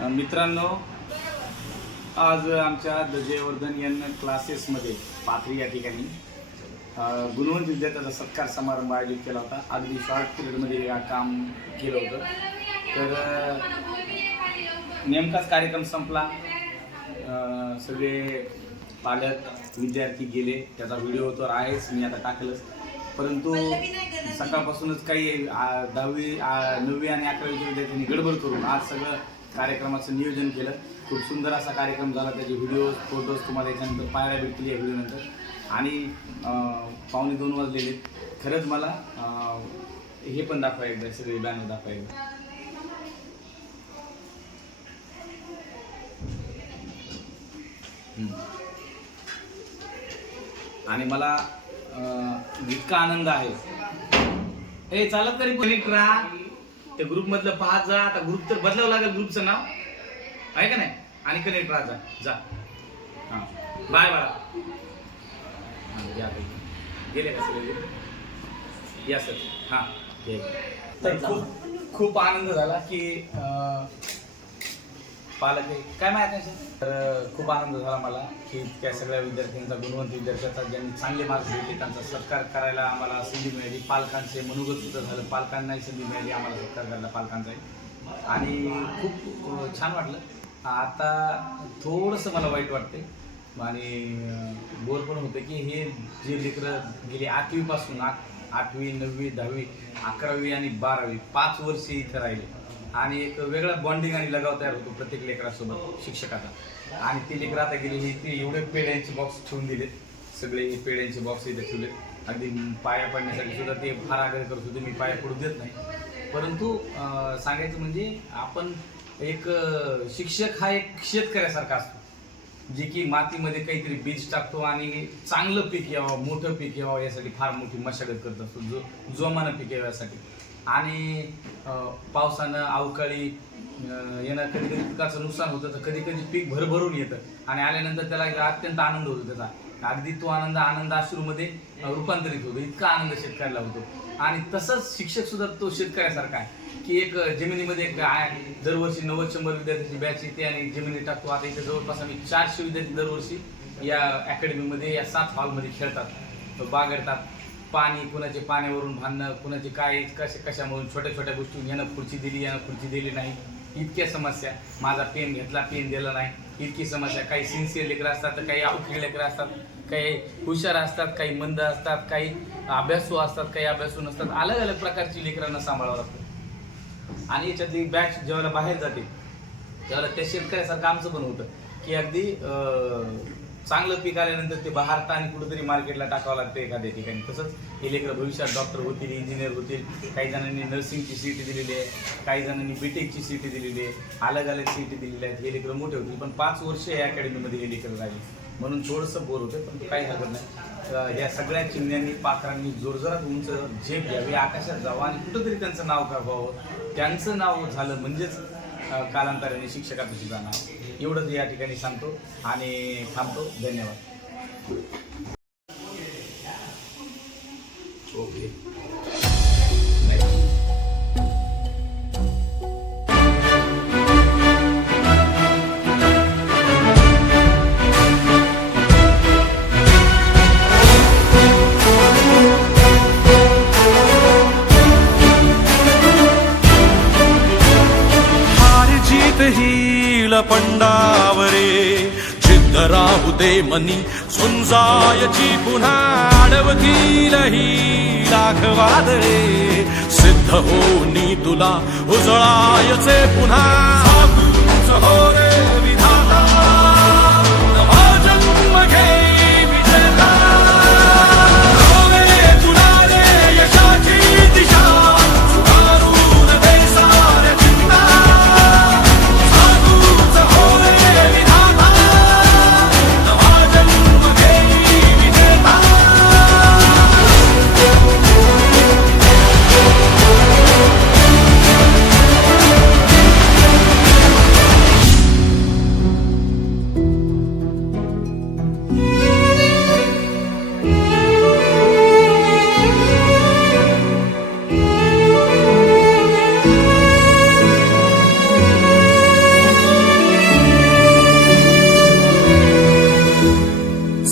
मित्रांनो, आज आमच्या जयवर्धन एन क्लासेसमध्ये पाथरी या ठिकाणी गुणवंत विद्यार्थ्याचा सत्कार समारंभ आयोजित केला होता। अगदी शॉर्ट पिरियडमध्ये या काम केलं होतं। तर नेमकाच कार्यक्रम संपला, सगळे पालक विद्यार्थी गेले, त्याचा व्हिडिओ तर आहेच, मी आता टाकलंच। परंतु सकाळपासूनच काही 10वी 9वी आणि 11वीच्या विद्यार्थ्यांनी गडबड करून आज सगळं कार्यक्रमाचं नियोजन केलं। खूप सुंदर असा कार्यक्रम झाला। त्याचे व्हिडिओ फोटोज तुम्हाला याच्यानंतर पाहायला भेटतील या व्हिडिओनंतर। आणि 1:45 वाजलेले। खरंच मला हे पण दाखवा एकदा, सगळे बॅनर दाखवा एकदा। आणि मला इतका आनंद आहे। ए चालत तरी कनेक्ट राहा, त्या ग्रुप मधलं पाहत जा। आता ग्रुप तर बदलावं लागेल, ग्रुपचं नाव आहे का नाही। आणि कनेक्ट राहा, जा। हां, बाय बाळा। गेले का सगळे? या सर। हां, तर खूप आनंद झाला की पालक काय माहिती आहे सर। तर खूप आनंद झाला मला की त्या सगळ्या विद्यार्थ्यांचा, गुणवंत विद्यार्थ्याचा, ज्यांनी चांगले मार्क्स घेतले त्यांचा सत्कार करायला आम्हाला संधी मिळाली। पालकांचे मनोगत सुद्धा झालं, पालकांनाही संधी मिळाली आम्हाला सत्कार करायला पालकांचाही। आणि खूप छान वाटलं। आता थोडंसं मला वाईट वाटते आणि बोर पण होतं की हे जे लेकरं गेली 8वी पासून 8वी 9वी 10वी 11वी आणि 12वी 5 वर्ष इथं राहिले आणि एक वेगळा बॉन्डिंग आणि लगाव तयार होतो प्रत्येक लेकरासोबत शिक्षकाचा। आणि ते लेकरं आता गेले, ते एवढे पेड्यांचे बॉक्स ठेवून दिलेत, सगळे पेड्यांचे बॉक्स इथे ठेवलेत। अगदी पाया पडण्यासाठी सुद्धा ते फार आग्रह करत होते, मी पाया पडू देत नाही। परंतु सांगायचं म्हणजे आपण एक शिक्षक हा एक शेतकऱ्यासारखा असतो, जे की मातीमध्ये काहीतरी बीज टाकतो आणि चांगलं पीक यावं, मोठं पीक यावं यासाठी फार मोठी मशागत करत असतो, जोमानं पीक यावं यासाठी। आणि पावसानं अवकाळी येणं कधी कधी पिकाचं नुकसान होतं, तर कधी कधी पीक भरभरून येतं आणि आल्यानंतर त्याला अत्यंत आनंद होतो त्याचा। अगदी तो आनंद अश्रूमध्ये रूपांतरित होतो, इतका आनंद शेतकऱ्याला होतो। आणि तसंच शिक्षक सुद्धा तो शेतकऱ्यासारखा आहे की एक जमिनीमध्ये एक दरवर्षी 90-100 विद्यार्थ्यांची बॅच येते आणि जमिनी टाकतो। आता इथे जवळपास आम्ही 400 विद्यार्थी दरवर्षी या अकॅडमीमध्ये, या 7 हॉलमध्ये खेळतात, बागडतात। पाणी, कुणाचे पाण्यावरून भांडणं, कुणाचे काय कशामधून छोट्या छोट्या गोष्टी, यानं खुर्ची दिली, यानं खुर्ची दिली नाही, इतक्या समस्या। माझा पेन घेतला, पेन दिला नाही, इतकी समस्या। काही सिन्सिअर लेकरं असतात, तर काही अवखळी लेकरं असतात, काही हुशार असतात, काही मंद असतात, काही अभ्यासू असतात, काही अभ्यासू नसतात। अलग अलग प्रकारची लेकरांना सांभाळावं लागतं। आणि याच्यातली बॅच जेव्हा बाहेर जाते त्यावेळेला त्या शेतकऱ्यासारखं आमचं पण होतं की अगदी चांगलं पीक आल्यानंतर ते बहारतं आणि कुठेतरी मार्केटला टाकावं लागतं एखाद्या ठिकाणी। तसंच हे लेकरं भविष्यात डॉक्टर होतील, इंजिनियर होतील। काही जणांनी नर्सिंगची सीटी दिलेली आहे, काही जणांनी बीटेकची सीटी दिलेली आहे, अलग अलग सीटी दिलेल्या आहेत। हे लेकरं मोठे होतील, पण 5 वर्ष या अकॅडमीमध्ये हे लेकरं राहिले, म्हणून थोडंसं बोर होतं, पण काही हरकत नाही। या सगळ्या चिमण्यांनी, पाखरांनी जोरजोरात उंच झेप घ्यावी, आकाशात जावं आणि कुठंतरी त्यांचं नाव व्हावं। त्यांचं नाव झालं म्हणजेच कालांतराने शिक्षकाचं सुद्धा नाव। एवढंच या ठिकाणी सांगतो आणि थांबतो। धन्यवाद। ओके। पंडावरे जिद्द राहू दे मनी, झुंजायची पुन्हा अडवतील ही लाखवादळे। सिद्ध होनी तुला उजळायचे पुन्हा, हो रे विधाता, नवा जन्म घे विजेता। हो रे तुला रे यशाची दिशा, सुधारून दे साऱ्या चिंता।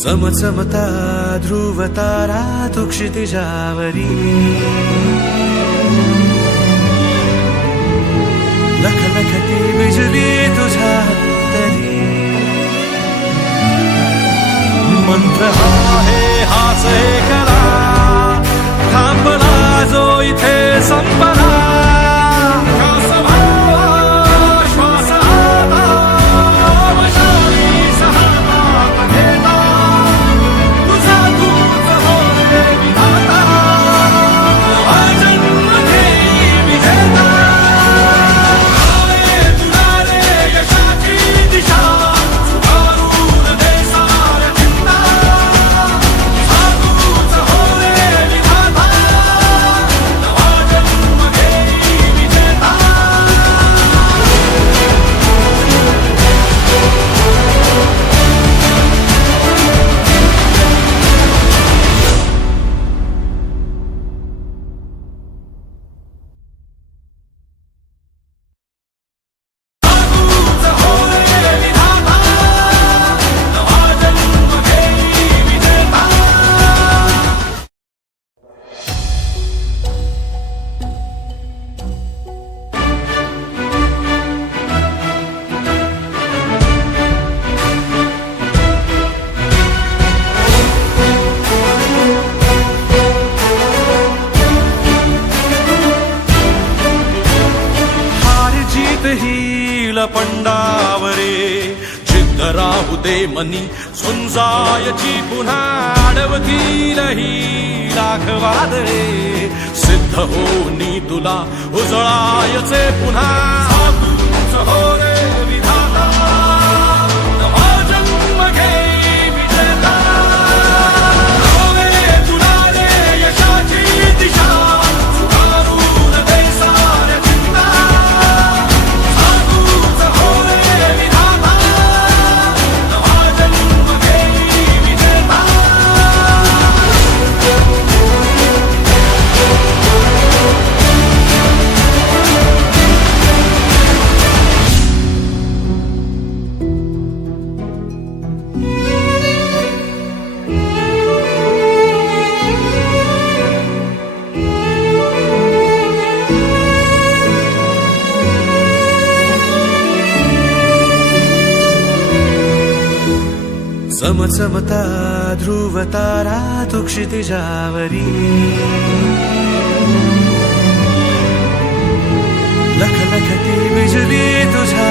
चमचमता ध्रुव तारा तू क्षितिजावरी लखलखती बिजली तुझ्या तरी मंत्र आहे हाच एकला थांबला जो इथे संपला श्वास व्हावा, श्वास आता, वशाली सहातात घेता, तुझा तूच हो रे विधाता, नवा जन्म घेई विजेता. आले तुला रे यशाची दिशा, सुधारून दे साऱ्या चिंता, तुझा तूच हो रे विधाता, नवा जन्म घेई विजेता. तूच हो रे विधाता, नवा जन्म घेई विजेता. हार जीत ही लपंडावरे जिद्द राहू दे मनी झुंजायची पुन्हा अडवतील ही लाख वादळे सिद्ध होनी तुला उजळायचे पुन्हा तूच हो रे विधाता, नवा जन्म घेई विजेता. नवे तुला रे यशाची दिशा, सुधारून दे साऱ्या चिंता, तूच हो रे विधाता, नवा जन्म घेई विजेता. चमचमता ध्रुव तारा तू क्षितिजावरी लखलखती बिजली तुझ्या